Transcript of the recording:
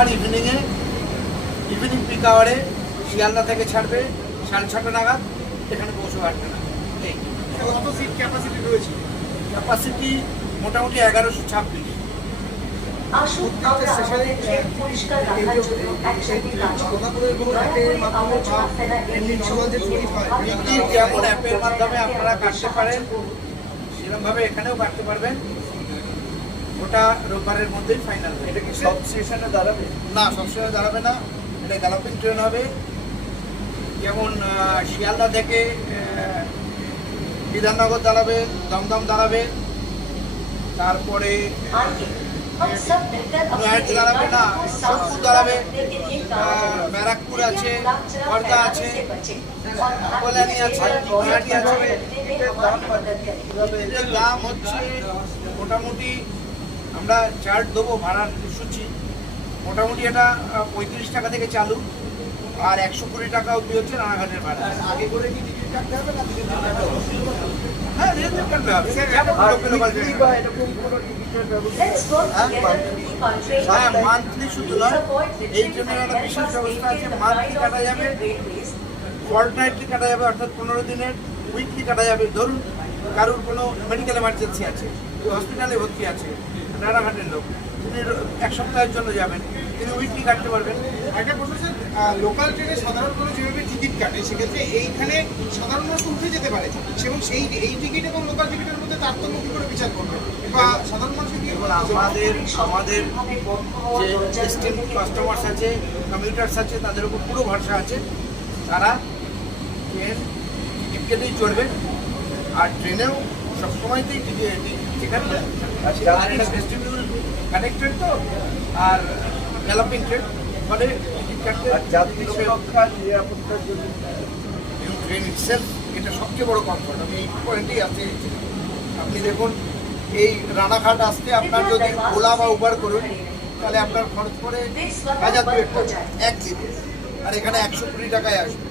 আবার evening pick আওয়ারে Sealdah থেকে ছাড়বে 6:30 নাগাদ, এখানে পৌঁছবে 8টা নাগাদ। এই কত সিট ক্যাপাসিটি রয়েছে? ক্যাপাসিটি মোটামুটি 1126। আসুন আমরা আমাদের ট্রেন পরিষ্কার রাখার জন্য একসাথে কাজ করি। যেমন অ্যাপের মাধ্যমে আপনারা কাটতে পারেন, সেরকমভাবে এখানেও কাটতে পারবেন। ওটা রোববারের মধ্যেই ফাইনাল। এটা কি সব স্টেশনে দাঁড়াবে? না, সবসময় দাঁড়াবে না, এটা গ্যালোপিং ট্রেন হবে। যেমন শিয়ালদা থেকে বিধাননগর দাঁড়াবে, দমদম দাঁড়াবে, তারপরে নয়াটি দাঁড়াবে না, সোদপুর দাঁড়াবে, ব্যারাকপুর আছে, খড়দা আছে, কল্যাণী আছে, নয়াটি আছে। এদের দাম হচ্ছে মোটামুটি, আমরা চার্ট দেবো ভাড়ার সূচি, মোটামুটি এটা 35 টাকা থেকে চালু, আর 120 টাকা অব্দি হচ্ছে রানাঘাটের ভাড়া। আগে করে কি টিকিট কাটতে হবে না? হ্যাঁ, ধীরে ধীরে কাটতে হবে। হ্যাঁ, মান্থলি শুধু নয়, এই জন্য একটা বিশেষ ব্যবস্থা আছে। মান্থলি কাটা যাবে, ফর্টনাইটলি কাটা যাবে, অর্থাৎ 15 দিনের, উইকলি কাটা যাবে। ধরুন কারোর কোনো মেডিকেল এমার্জেন্সি আছে, হসপিটালে ভর্তি আছে, রানাঘাটের লোক, তিনি 1 সপ্তাহের জন্য যাবেন, তিনি উইকলি কাটতে পারবেন। একটা প্রশ্ন স্যার, লোকাল ট্রেনে সাধারণ মানুষ যেভাবে টিকিট কাটে, সেক্ষেত্রে এইখানে সাধারণ মানুষ উঠে যেতে পারে, এবং এই টিকিট এবং লোকাল টিকিটের মধ্যে তারতম্য কি করে বিচার করবে, বা সাধারণ মানুষকে কি আমাদের যে এক্সটেন্ড কাস্টমার্স আছে, কমিউটার্স আছে, তাদের উপর পুরো ভরসা আছে। তারা ট্রেন টিকিট কেটেই চড়বে, আর ট্রেনেও সবসময়তেই টিকিট কাটবে। আর এটা ভেস্টিবিউল কানেক্টেড তো, আর গ্যালোপিং ট্রেন, ফলে টিকিট কাটতে ট্রেন ইটসেলফ এটা সবচেয়ে বড় কমফর্ট। আমি এই পয়েন্টেই আসতে চাইছি। আপনি দেখুন, এই রানাঘাট আসতে আপনার যদি ওলা বা উবার করুন, তাহলে আপনার খরচ পড়ে 1000 টাকা একদিনে, আর এখানে 120 টাকায় আসবে।